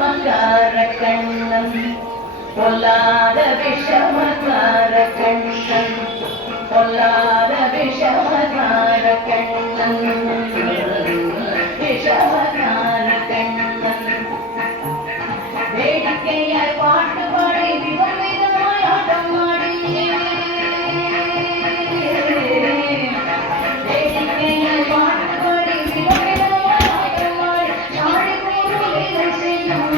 விஷமக்கார கண்ணன் பொல்லாத விஷமக்கார கண்ணன் பொல்லாத விஷமக்கார கண்ணன் விஷமக்கார கண்ணன் வேடிக்கையாய் பாட்டு பாடி விதம் விதமாய் ஆட்டம் ஆடி வேடிக்கையாய் பாட்டு பாடி விதம் விதமாய் ஆட்டம் ஆடி நாடி போலும் செய்யும்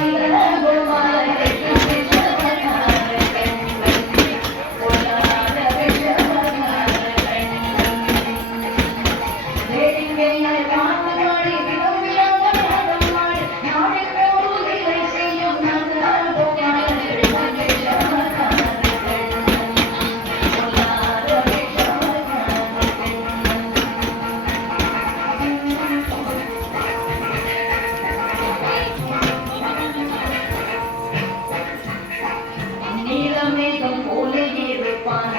நீலமேகம் போல இருப்பான்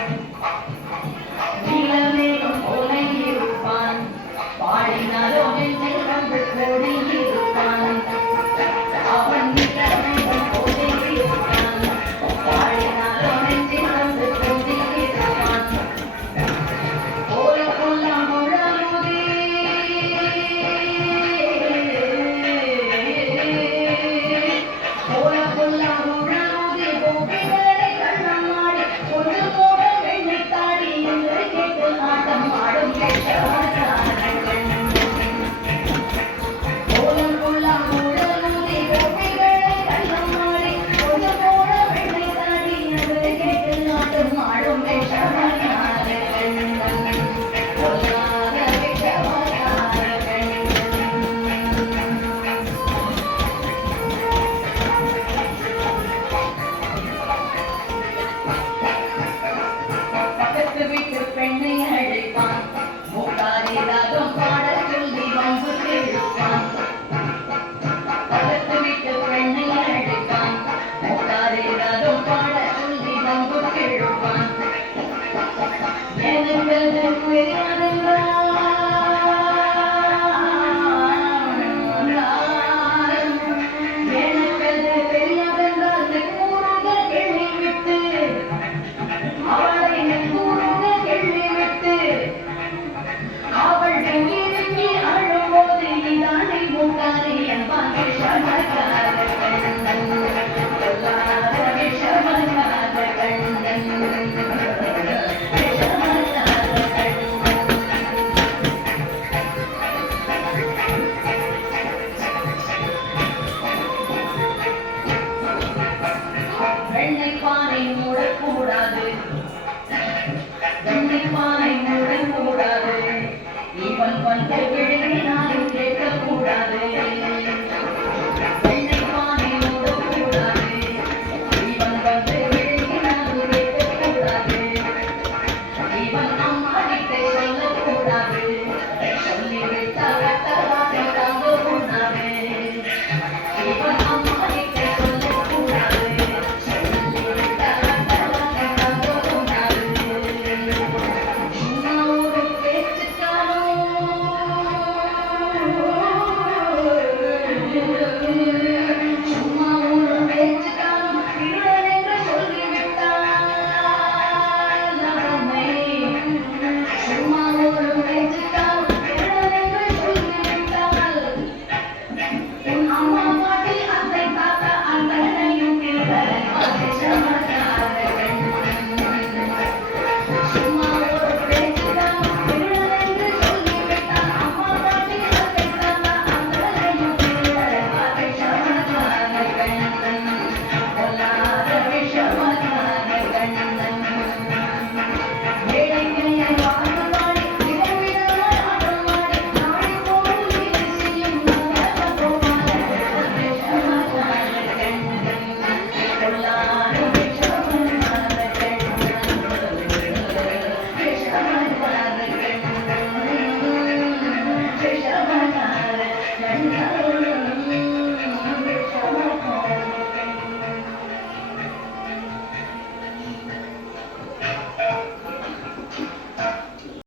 நீலமேகம் போல இருப்பான் பாடினாலோ நெஞ்சில் வந்து கூடி இருப்பான் அவன் நீலமேகம் போல இருப்பான் பாடினாலோ நெஞ்சில் வந்து கூடி இருப்பான் போல போல முழமுதே போல போல முழமுதே கோபிகளை கண்ணம் ஆடி கொண்டு போட வெண்ணை தாடி என்று கேட்டு ஆட்டம் ஆடும் போலம் போல முழமுதே கோபிகளை கண்ணம் ஆடி கொண்டு போட வெண்ணை தாடி என்று கேட்டு ஆட்டம் ஆடும் விஷமக்கார கண்ணன் பொல்லாத விஷமக்கார பக்கத்து வீட்டு பெண்ணை அழைப்பான் மூக்காரி ராகம் பாட சொல்லி வம்பு கேட்பான் பக்கத்து வீட்டு பெண்ணை அழைப்பான் மூக்காரி ராகம் பாட சொல்லி வம்பு கேட்பான் எனக்கு தெரியாதென்றால் நெக்கூறுக கேள்வி விட்டு அவளை நெக்கூறுக கேள்வி விட்டு அவள் இறங்கி அழும்போது இதானை மூக்காரி என்பான் விஷமக்கார கண்ணன் பொல்லாத விஷமக்கார கண்ணன் வெண்ணைப்பானை மூடக்கூடாது வெண்ணைப்பானை மூடக்கூடாது இவன் வந்து